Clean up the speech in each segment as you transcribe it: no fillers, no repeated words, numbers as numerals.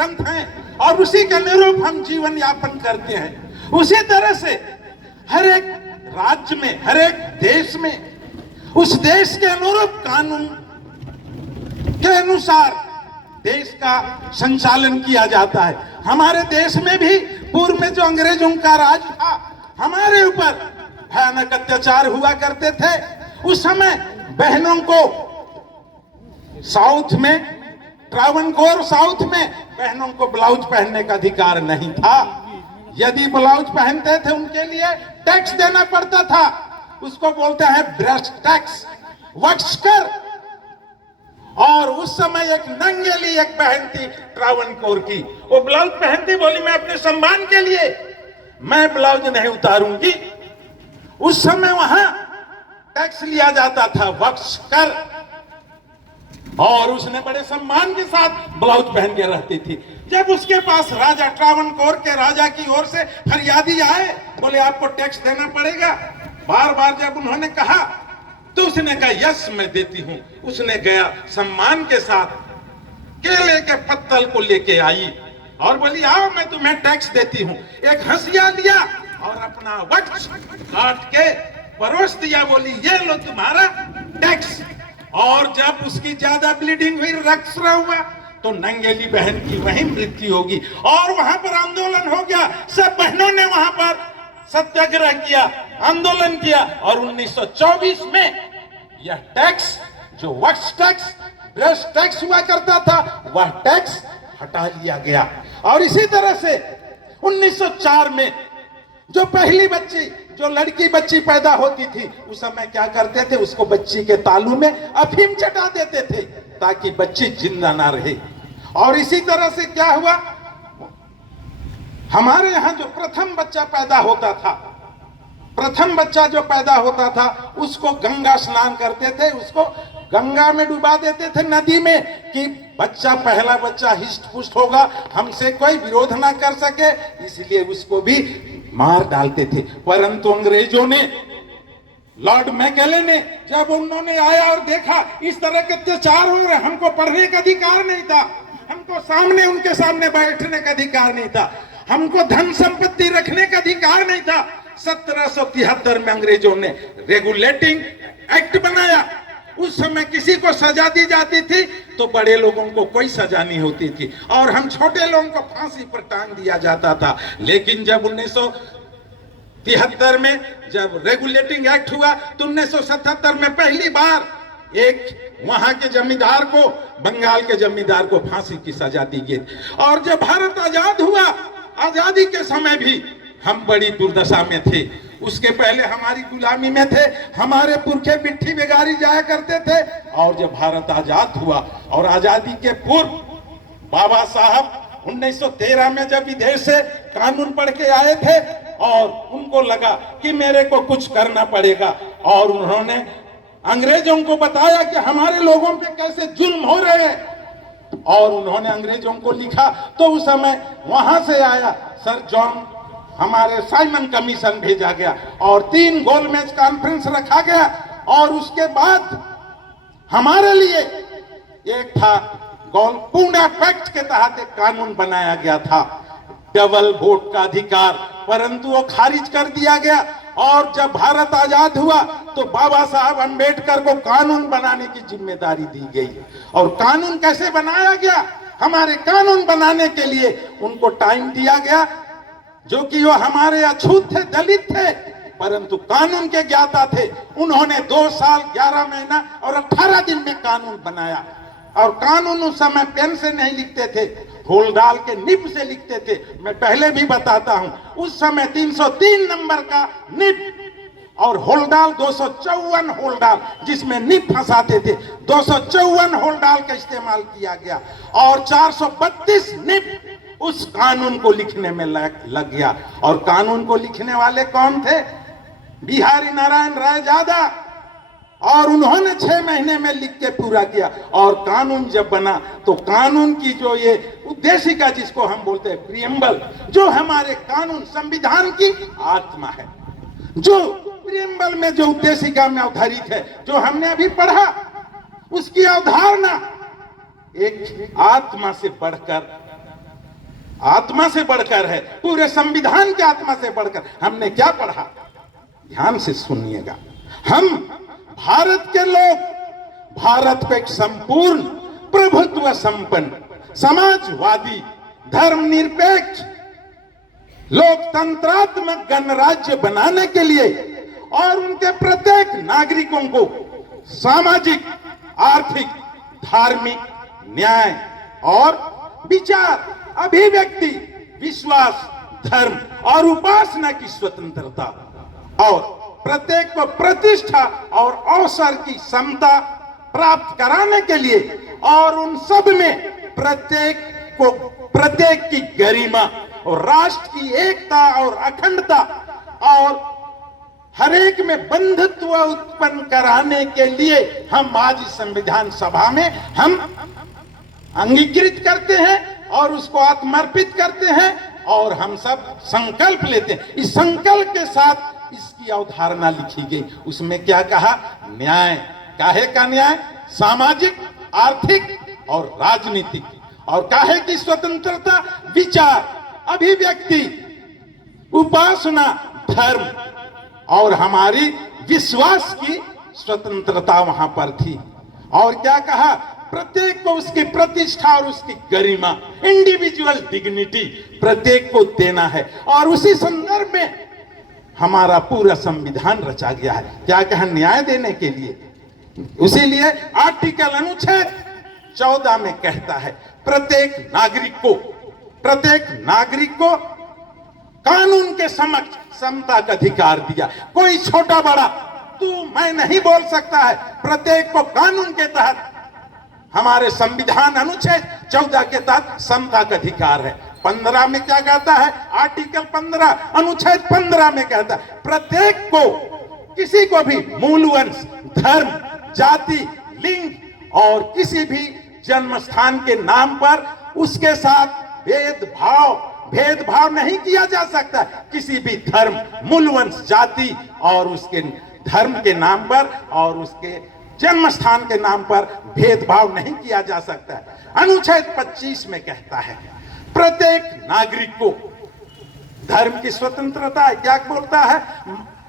ग्रंथ हैं और उसी के अनुरूप हम जीवन यापन करते हैं। उसी तरह से हर एक राज्य में, हर एक देश में उस देश के अनुरूप कानून के अनुसार देश का संचालन किया जाता है। हमारे देश में भी पूर्व में जो अंग्रेजों का राज था, हमारे ऊपर भयानक अत्याचार हुआ करते थे। उस समय बहनों को साउथ में, ट्रावनकोर साउथ में बहनों को ब्लाउज पहनने का अधिकार नहीं था। यदि ब्लाउज पहनते थे उनके लिए टैक्स देना पड़ता था। उसको बोलते हैं ब्रेस्ट टैक्स, वक्स कर। और उस समय एक नंगेली एक बहन थी ट्रावनकोर की, वो ब्लाउज पहनती, बोली मैं अपने सम्मान के लिए मैं ब्लाउज नहीं उतारूंगी। उस समय वहां टैक्स लिया जाता था, वक्स कर, और उसने बड़े सम्मान के साथ ब्लाउज पहन के रहती थी। जब उसके पास राजा, ट्रावनकोर के राजा की ओर से फरियादी आए, बोले आपको टैक्स देना पड़ेगा, बार बार जब उन्होंने कहा तो उसने कहा यस मैं देती हूं। उसने गया सम्मान के साथ, केले के पत्तल को लेके आई और बोली आओ मैं तुम्हें टैक्स देती हूं। एक हंसिया लिया और अपना वक्स काट के परोस दिया, बोली ये लो तुम्हारा टैक्स। और जब उसकी ज्यादा ब्लीडिंग हुई, रक्त हुआ, तो नंगेली बहन की वहीं मृत्यु होगी। और वहां पर आंदोलन हो गया, सब बहनों ने वहां पर सत्याग्रह किया, आंदोलन किया, और 1924 में यह टैक्स, जो वक्स टैक्स, ब्रेस्ट टैक्स हुआ करता था, वह टैक्स हटा लिया गया। और इसी तरह से 1904 में जो पहली बच्ची, जो लड़की बच्ची पैदा होती थी, उस समय क्या करते थे, उसको बच्ची के तालू में अफीम चटा देते थे ताकि बच्ची जिंदा ना रहे। और इसी तरह से क्या हुआ, हमारे यहाँ जो प्रथम बच्चा पैदा होता था, प्रथम बच्चा जो पैदा होता था, उसको गंगा स्नान करते थे, उसको गंगा में डुबा देते थे, नदी में, कि बच्चा, पहला बच्चा हिष्ट पुष्ट होगा, हमसे कोई विरोध ना कर सके, इसलिए उसको भी मार डालते थे। परंतु अंग्रेजों ने, लॉर्ड मैकेले ने, जब उन्होंने आया और देखा इस तरह के अत्याचार हो रहे, हमको पढ़ने का अधिकार नहीं था, हमको सामने, उनके सामने बैठने का अधिकार नहीं था, हमको धन संपत्ति रखने का अधिकार नहीं था। 1773 में अंग्रेजों ने रेगुलेटिंग एक्ट बनाया। उस समय किसी को सजा दी जाती थी तो बड़े लोगों को कोई सजा नहीं होती थी, और हम छोटे लोगों को फांसी पर टांग दिया जाता था। लेकिन जब 1973 में जब रेगुलेटिंग एक्ट हुआ, तो 1977 में पहली बार एक वहां के जमींदार को, बंगाल के जमींदार को फांसी की सजा दी गई। और जब भारत आजाद हुआ, आजादी के समय भी हम बड़ी दुर्दशा में थे। उसके पहले हमारी गुलामी में थे, हमारे पुरखे बिट्ठी बेगारी जाया करते थे। और जब भारत आजाद हुआ, और आजादी के पूर्व बाबा साहब 1913 में जब विदेश से कानून पढ़ के आए थे, और उनको लगा कि मेरे को कुछ करना पड़ेगा, और उन्होंने अंग्रेजों को बताया कि हमारे लोगों पे कैसे जुल्म हो रहे हैं, और उन्होंने अंग्रेजों को लिखा। तो उस समय वहां से आया सर जॉन, हमारे साइमन कमीशन भेजा गया, और 3 गोलमेज कॉन्फ्रेंस रखा गया। और उसके बाद हमारे लिए एक था पूना पैक्ट के तहत एक कानून बनाया गया था, डबल वोट का अधिकार, परंतु वो खारिज कर दिया गया। और जब भारत आजाद हुआ तो बाबा साहब अंबेडकर को कानून बनाने की जिम्मेदारी दी गई। और कानून कैसे बनाया गया, हमारे कानून बनाने के लिए उनको टाइम दिया गया, जो कि वो हमारे अछूत थे, दलित थे, परंतु कानून के ज्ञाता थे। उन्होंने 2 साल 11 महीना और 18 दिन में कानून बनाया। और कानून उस समय पेन से नहीं लिखते थे, होल डाल के निब से लिखते थे। मैं पहले भी बताता हूं, उस समय 303 नंबर का निब और होलडाल 254 होलडाल, जिसमें निब फंसाते थे, 254 होलडाल का इस्तेमाल किया गया। और 432 निब उस कानून को लिखने में लग गया। और कानून को लिखने वाले कौन थे, बिहारी नारायण राय जादा, और उन्होंने 6 महीने में लिख के पूरा किया। और कानून जब बना तो कानून की जो ये उद्देशिका, जिसको हम बोलते हैं प्रियम्बल, जो हमारे कानून संविधान की आत्मा है, जो प्रियम्बल में जो उद्देशिका में अवधारित है, जो हमने अभी पढ़ा, उसकी अवधारणा एक आत्मा से बढ़कर आत्मा से बढ़कर है, पूरे संविधान की आत्मा से बढ़कर। हमने क्या पढ़ा, ध्यान से सुनिएगा। हम भारत के लोग भारत को एक संपूर्ण प्रभुत्व संपन्न समाजवादी धर्मनिरपेक्ष लोकतंत्रात्मक गणराज्य बनाने के लिए और उनके प्रत्येक नागरिकों को सामाजिक, आर्थिक, धार्मिक, न्याय और विचार, अभिव्यक्ति, विश्वास, धर्म और उपासना की स्वतंत्रता और प्रत्येक को प्रतिष्ठा और अवसर की समता प्राप्त कराने के लिए और उन सब में प्रत्येक की गरिमा और राष्ट्र की एकता और अखंडता और हरेक में बंधुत्व उत्पन्न कराने के लिए हम आज इस संविधान सभा में हम अंगीकृत करते हैं और उसको आत्मर्पित करते हैं और हम सब संकल्प लेते हैं। इस संकल्प के साथ इसकी अवधारणा लिखी गई। उसमें क्या कहा, न्याय, काहे का न्याय, सामाजिक, आर्थिक और राजनीतिक, और काहे की स्वतंत्रता, विचार, अभिव्यक्ति, उपासना, धर्म और हमारी विश्वास की स्वतंत्रता वहां पर थी। और क्या कहा, प्रत्येक को उसकी प्रतिष्ठा और उसकी गरिमा, इंडिविजुअल डिग्निटी प्रत्येक को देना है। और उसी संदर्भ में हमारा पूरा संविधान रचा गया है। क्या कहा, न्याय देने के लिए। उसीलिए आर्टिकल अनुच्छेद 14 में कहता है प्रत्येक नागरिक को कानून के समक्ष समता का अधिकार दिया। कोई छोटा बड़ा तू मैं नहीं बोल सकता है। प्रत्येक को कानून के तहत, हमारे संविधान अनुच्छेद 14 के तहत समता का अधिकार है। 15 में क्या कहता है, आर्टिकल 15 अनुच्छेद 15 में कहता है प्रत्येक को किसी को भी मूल वंश, धर्म, जाति, लिंग और किसी भी जन्म स्थान के नाम पर उसके साथ भेदभाव नहीं किया जा सकता। किसी भी धर्म, मूल वंश, जाति और उसके धर्म के नाम पर और उसके जन्म स्थान के नाम पर भेदभाव नहीं किया जा सकता है। अनुच्छेद 25 में कहता है प्रत्येक नागरिक को धर्म की स्वतंत्रता है। क्या बोलता है,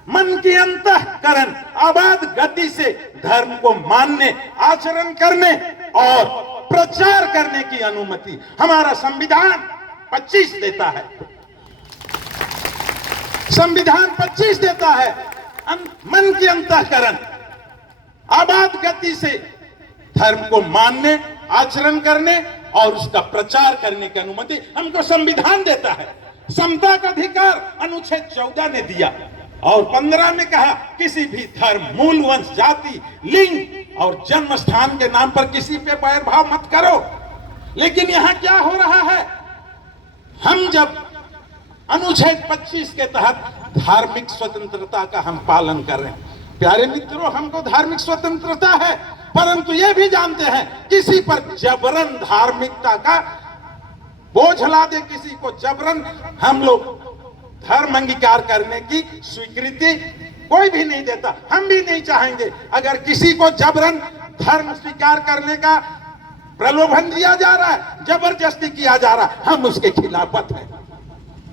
मन की अंतःकरण आबाद गति से धर्म को मानने, आचरण करने और प्रचार करने की अनुमति हमारा संविधान 25 देता है। संविधान 25 देता है मन की अंतःकरण आबाद गति से धर्म को मानने, आचरण करने और उसका प्रचार करने की अनुमति हमको संविधान देता है। समता का अधिकार अनुच्छेद 14 ने दिया और 15 में कहा किसी भी धर्म, मूल वंश, जाति, लिंग और जन्म स्थान के नाम पर किसी पे भेदभाव मत करो। लेकिन यहां क्या हो रहा है, हम जब अनुच्छेद 25 के तहत धार्मिक स्वतंत्रता का हम पालन कर रहे हैं, प्यारे मित्रों, हमको धार्मिक स्वतंत्रता है, परंतु ये भी जानते हैं किसी पर जबरन धार्मिकता का बोझ ला दे, किसी को जबरन हम लोग धर्म अंगीकार करने की स्वीकृति कोई भी नहीं देता। हम भी नहीं चाहेंगे अगर किसी को जबरन धर्म स्वीकार करने का प्रलोभन दिया जा रहा है, जबरदस्ती किया जा रहा है, हम उसके खिलाफत हैं।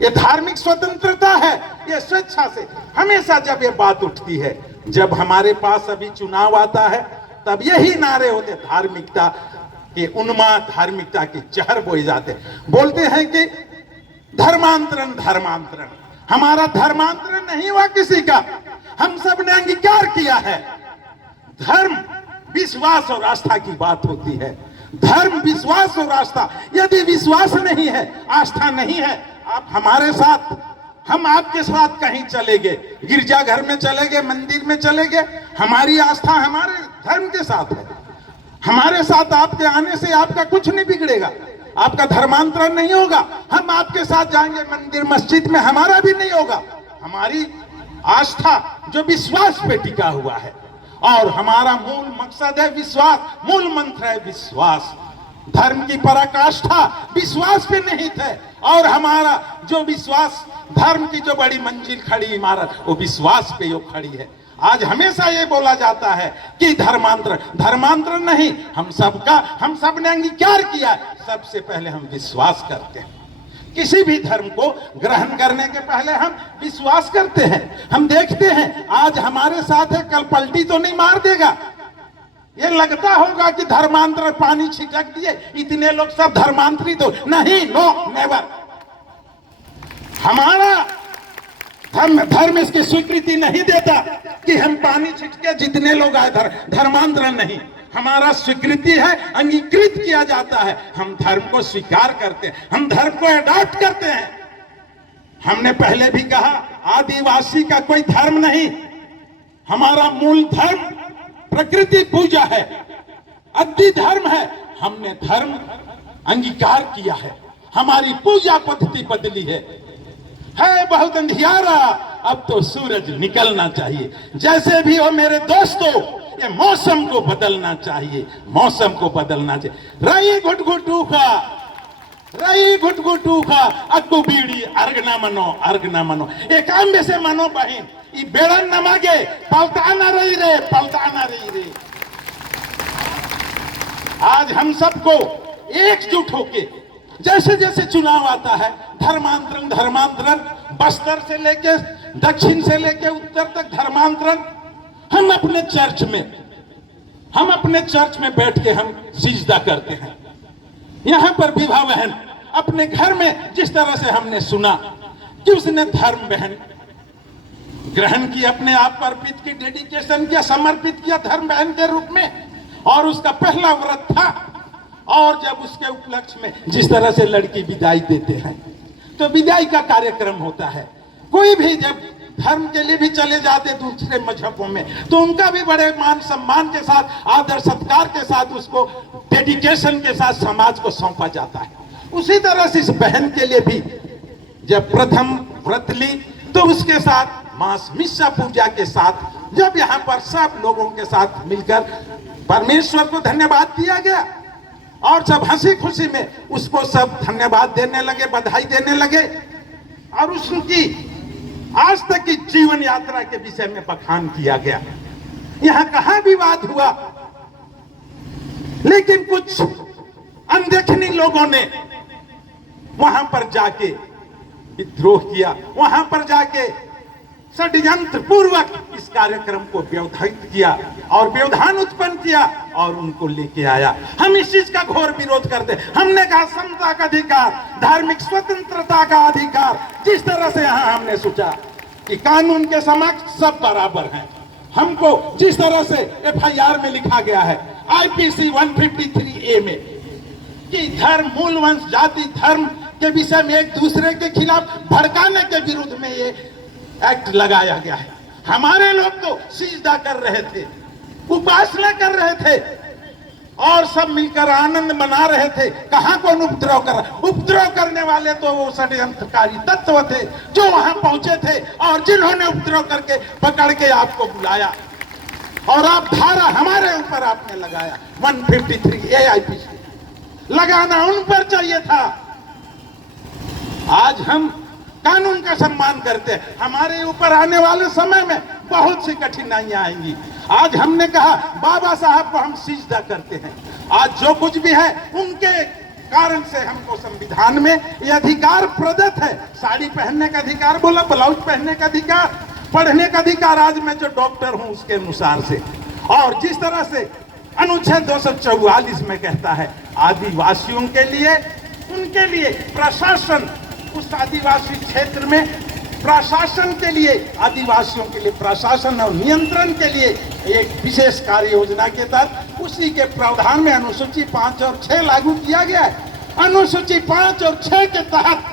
ये धार्मिक स्वतंत्रता है, ये स्वेच्छा से। हमेशा जब ये बात उठती है, जब हमारे पास अभी चुनाव आता है, तब यही नारे होते, धार्मिकता के उन्माद, धार्मिकता की जहर बोए जाते, बोलते हैं कि धर्मांतरण धर्मांतरण। हमारा धर्मांतरण नहीं हुआ किसी का, हम सब ने अंगीकार किया है। धर्म, विश्वास और आस्था की बात होती है। धर्म, विश्वास और आस्था, यदि विश्वास नहीं है, आस्था नहीं है, आप हमारे साथ, हम आपके साथ कहीं चले गए, गिरजाघर में चले गए, मंदिर में चले गए, हमारी आस्था हमारे धर्म के साथ है। हमारे साथ आपके आने से आपका कुछ नहीं बिगड़ेगा, आपका धर्मांतरण नहीं होगा। हम आपके साथ जाएंगे मंदिर मस्जिद में, हमारा भी नहीं होगा। हमारी आस्था जो विश्वास पे टिका हुआ है और हमारा मूल मकसद है विश्वास, मूल मंत्र है विश्वास। धर्म की पराकाष्ठा विश्वास पे निहित है और हमारा जो विश्वास, धर्म की जो बड़ी मंजिल खड़ी इमारत, वो विश्वास पे यो खड़ी है। आज हमेशा ये बोला जाता है कि धर्मांतरण नहीं, हम सब ने अंगीकार किया है। सबसे पहले हम विश्वास करते हैं किसी भी धर्म को ग्रहण करने के पहले हम विश्वास करते हैं, हम देखते हैं आज हमारे साथ है, कल पलटी तो नहीं मार देगा। ये लगता होगा कि धर्मांतर पानी छिटक दिए, इतने लोग सब धर्मांतरित हो, नहीं, नो नेवर। हमारा धर्म इसकी स्वीकृति नहीं देता कि हम पानी छिटके जितने लोग आए धर्मांतरण नहीं। हमारा स्वीकृति है, अंगीकृत किया जाता है, हम धर्म को स्वीकार करते हैं, हम धर्म को अडॉप्ट करते हैं। हमने पहले भी कहा आदिवासी का कोई धर्म नहीं, हमारा मूल धर्म प्रकृति पूजा है, अद्वैत धर्म है। हमने धर्म अंगीकार किया है, हमारी पूजा पद्धति बदली है बहुत अंधियारा, अब तो सूरज निकलना चाहिए। जैसे भी हो मेरे दोस्तों, ये मौसम को बदलना चाहिए, मौसम को बदलना चाहिए। रही घुटघुटूखा, रही घुटघुटूखा, अग्गू बीड़ी अर्घ ना मनो, एक आंबे से मनो बहिन, ये बेड़ा न मांगे, पलटा ना रही रे। आज हम सबको एकजुट होके, जैसे जैसे चुनाव आता है, धर्मांतरण, बस्तर से लेके दक्षिण से लेके उत्तर तक धर्मांतरण। हम अपने चर्च में बैठ के हम सिजदा करते हैं। यहां पर विभा बहन अपने घर में जिस तरह से हमने सुना कि उसने धर्म बहन ग्रहण की, अपने आप पर अर्पित की, डेडिकेशन किया, समर्पित किया धर्म बहन के रूप में, और उसका पहला व्रत था। और जब उसके उपलक्ष्य में जिस तरह से लड़की विदाई देते हैं, तो विदाई का कार्यक्रम होता है। कोई भी जब धर्म के लिए भी चले जाते दूसरे मजहबों में, तो उनका भी बड़े मान सम्मान के साथ, आदर सत्कार के साथ, उसको डेडिकेशन के साथ समाज को सौंपा जाता है। उसी तरह से इस बहन के लिए भी जब प्रथम व्रत ली, तो उसके साथ मास मिस्सा पूजा के साथ जब यहाँ पर सब लोगों के साथ मिलकर परमेश्वर को धन्यवाद दिया गया, और सब हंसी खुशी में उसको सब धन्यवाद देने लगे, बधाई देने लगे, और उसकी आज तक की जीवन यात्रा के विषय में बखान किया गया। यहां कहां विवाद हुआ, लेकिन कुछ अनदेखनी लोगों ने वहां पर जाके विद्रोह किया, वहां पर जाके षड्यंत्र पूर्वक इस कार्यक्रम को व्यवधानित किया और व्यवधान उत्पन्न किया और उनको लेके आया। हम इस चीज का घोर विरोध करते। हमने कहा समता का अधिकार, धार्मिक स्वतंत्रता का अधिकार, जिस तरह से यहाँ हमने सोचा कि कानून के समक्ष सब बराबर हैं। हमको जिस तरह से FIR में लिखा गया है IPC 153A में कि धर्म, मूल वंश, जाति, धर्म के विषय में एक दूसरे के खिलाफ भड़काने के विरुद्ध में ये एक्ट लगाया गया है। हमारे लोग तो सिजदा कर रहे थे, उपासना कर रहे थे और सब मिलकर आनंद मना रहे थे। कहां कौन उपद्रव कर रहा? उपद्रव करने वाले तो वो षड्यंत्रकारी तत्व थे जो वहां पहुंचे थे और जिन्होंने उपद्रव करके पकड़ के आपको बुलाया और आप धारा हमारे ऊपर आपने लगाया 153A IPC लगाना उन पर चाहिए था। आज हम कानून का सम्मान करते हैं। हमारे ऊपर आने वाले समय में बहुत सी कठिनाइयां आएंगी। आज हमने कहा बाबा साहब को हम सिजदा करते हैं। आज जो कुछ भी है उनके कारण से हमको संविधान में ये अधिकार प्रदत्त है। साड़ी पहनने का अधिकार बोला, ब्लाउज पहनने का अधिकार, पढ़ने का अधिकार। आज मैं जो डॉक्टर हूं उसके अनुसार से, और जिस तरह से अनुच्छेद 244 में कहता है आदिवासियों के लिए, उनके लिए प्रशासन, उस आदिवासी क्षेत्र में प्रशासन के लिए, आदिवासियों के लिए प्रशासन और नियंत्रण के लिए एक विशेष कार्य योजना के तहत उसी के प्रावधान में अनुसूची 5 और 6 लागू किया गया है। अनुसूची 5 और 6 के तहत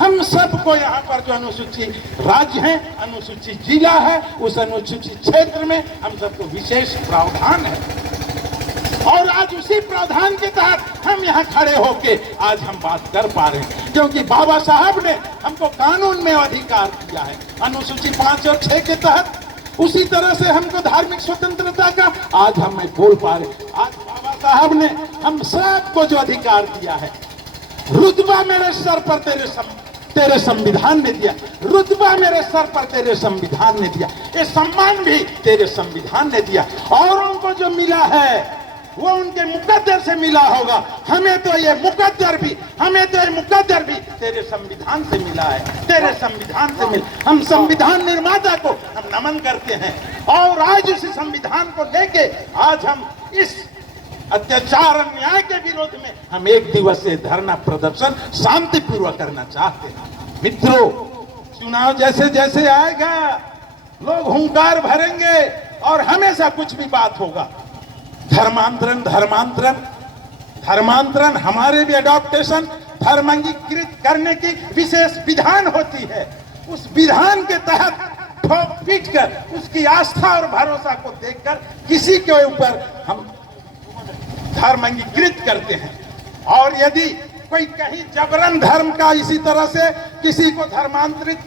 हम सबको यहाँ पर जो अनुसूची राज्य है, अनुसूची जिला है, उस अनुसूची क्षेत्र में हम सबको विशेष प्रावधान है और आज उसी प्रावधान के तहत हम यहाँ खड़े होके आज हम बात कर पा रहे हैं, क्योंकि बाबा साहब ने हमको कानून में अधिकार दिया है अनुसूची 5 और 6 के तहत। उसी तरह से हमको धार्मिक स्वतंत्रता का आज हम बोल पा रहे। आज बाबा साहब ने हम सबको जो अधिकार दिया है, रुतबा मेरे सर पर तेरे संविधान ने दिया, रुतबा मेरे सर पर तेरे संविधान ने दिया, ये सम्मान भी तेरे संविधान ने दिया। और उनको जो मिला है वो उनके मुकद्दर से मिला होगा। हमें तो ये मुकद्दर भी तेरे संविधान से मिला है, तेरे संविधान से मिल। हम संविधान निर्माता को हम नमन करते हैं और आज उस संविधान को लेके आज हम इस अत्याचार अन्याय के विरोध में हम एक दिवसीय धरना प्रदर्शन शांतिपूर्वक करना चाहते हैं। मित्रों, चुनाव जैसे जैसे आएगा लोग हुंकार भरेंगे और हमेशा कुछ भी बात होगा। धर्मांतरण धर्मांतरण धर्मांतरण हमारे भी अडॉप्टेशन धर्म अंगीकृत करने की विशेष विधान होती है। उस विधान के तहत ठोक पीट कर उसकी आस्था और भरोसा को देखकर किसी के ऊपर हम धर्म अंगीकृत करते हैं। और यदि कोई कहीं जबरन धर्म का इसी तरह से किसी को धर्मांतरित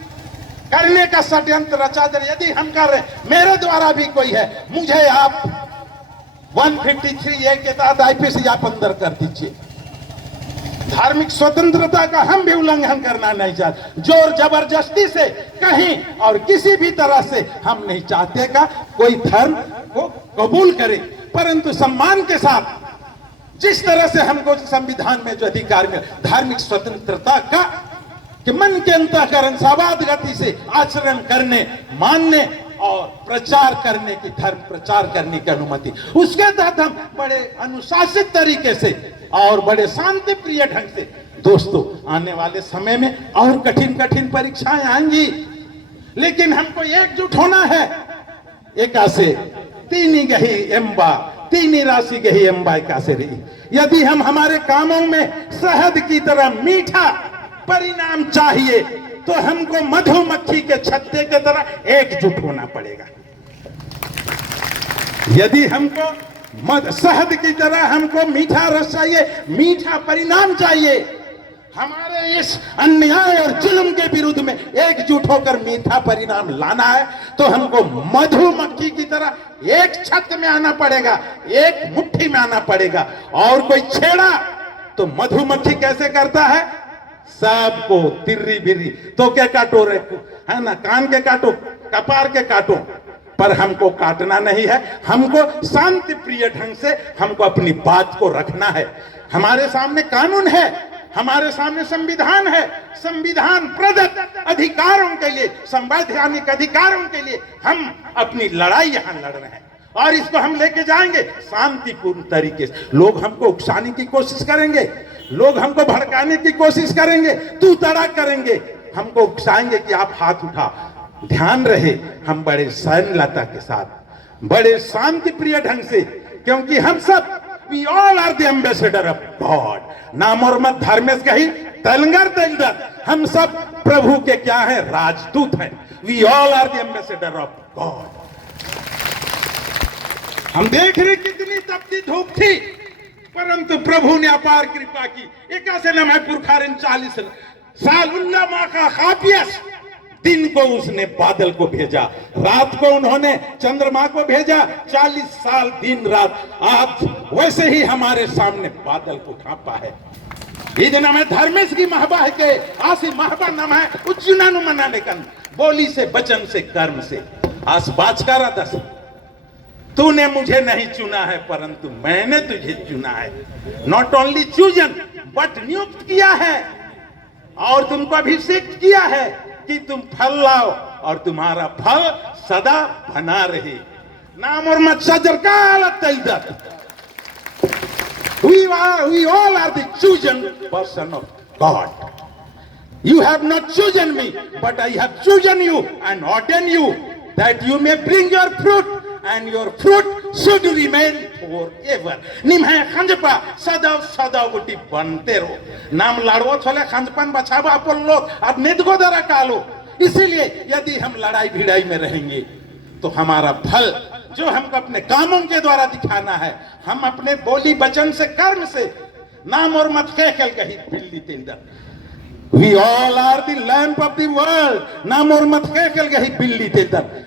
करने का षड्यंत्र रचा दे, यदि हम कर रहे, मेरे द्वारा भी कोई है, मुझे आप 153A के तहत आईपीसी आप अंदर कर दीजिए। धार्मिक स्वतंत्रता का हम भी उल्लंघन करना नहीं चाहते। जोर जबरदस्ती से कहीं और किसी भी तरह से हम नहीं चाहते का कोई धर्म को कबूल करे, परंतु सम्मान के साथ जिस तरह से हमको संविधान में जो अधिकार मिला धार्मिक स्वतंत्रता का कि मन के अंतःकरण सवाद गति से आचरण करने, मानने और प्रचार करने की, धर्म प्रचार करने की अनुमति, उसके तहत हम बड़े अनुशासित तरीके से और बड़े शांति प्रिय ढंग से। दोस्तों, आने वाले समय में और कठिन कठिन परीक्षाएं आएंगी, लेकिन हमको एकजुट होना है। एकासे तीनी गही एम्बा, तीनी राशि गही एम्बा एकासे रही। यदि हम हमारे कामों में शहद की तरह मीठा परिणाम चाहिए तो हमको मधुमक्खी के छत्ते के तरह एकजुट होना पड़ेगा। यदि हमको शहद की तरह हमको मीठा रस चाहिए, मीठा परिणाम चाहिए, हमारे इस अन्याय और जुल्म के विरुद्ध में एकजुट होकर मीठा परिणाम लाना है तो हमको मधुमक्खी की तरह एक छत में आना पड़ेगा, एक मुट्ठी में आना पड़ेगा। और कोई छेड़ा तो मधुमक्खी कैसे करता है, सबको तिर्री बिर्री तो क्या काटो रे, है ना, कान के काटो, कपार के काटो, पर हमको काटना नहीं है। हमको शांति प्रिय ढंग से हमको अपनी बात को रखना है। हमारे सामने कानून है, हमारे सामने संविधान है। संविधान प्रदत्त अधिकारों के लिए, संवैधानिक अधिकारों के लिए हम अपनी लड़ाई यहां लड़ रहे हैं और इसको हम लेके जाएंगे शांतिपूर्ण तरीके से। लोग हमको उकसाने की कोशिश करेंगे, लोग हमको भड़काने की कोशिश करेंगे, तू तड़ाक करेंगे, हमको उकसाएंगे कि आप हाथ उठा। ध्यान रहे, हम बड़े सहनलता के साथ, बड़े शांति प्रिय ढंग से, क्योंकि हम सब we all are the ambassador of God। नाम और मत धर्मेश कही तलंगर तेलदर, हम सब प्रभु के क्या है, राजदूत हैं। we all are the ambassador of God। हम देख रहे कितनी तपती धूप थी, परंतु प्रभु ने अपार कृपा की। एक ऐसे नाम है पुरखारिन 40 साल उल्ला माँ का खापियस, दिन को उसने बादल को भेजा, रात को उन्होंने चंद्रमा को भेजा, 40 साल दिन रात। आज वैसे ही हमारे सामने बादल को ढांपा है। ये नाम है धर्मेश की महबा के आसी महबा नाम है उज्जुनानु मनाने का, बोली से वचन से कर्म से आस बाचकारा दस। तूने मुझे नहीं चुना है परंतु मैंने तुझे चुना है। नॉट ओनली चूजन बट नियुक्त किया है और तुमको अभिषेक किया है कि तुम फल लाओ और तुम्हारा फल सदा बना रहे। नाम और मत सजर काल तैदत। We all are the chosen person of God. You have not chosen me, but I have chosen you and ordained you that you may bring your fruit and your fruit should remain forever। निम्हे खंजपा सदा सदा उठी बनते रहो। नाम लाड़वो थोले खंजपन बचावा अपन लोग अब निदगो दरा कालो। इसीलिए यदि हम लड़ाई भिड़ाई में रहेंगे तो हमारा फल जो हमको अपने कामों के द्वारा दिखाना है, हम अपने बोली वचन से कर्म से, नाम और मत कहकर कही बिल्ली तेंदर। We all are the lamp of the world। नाम और मत कहकर कही बिल्ली तेंदर।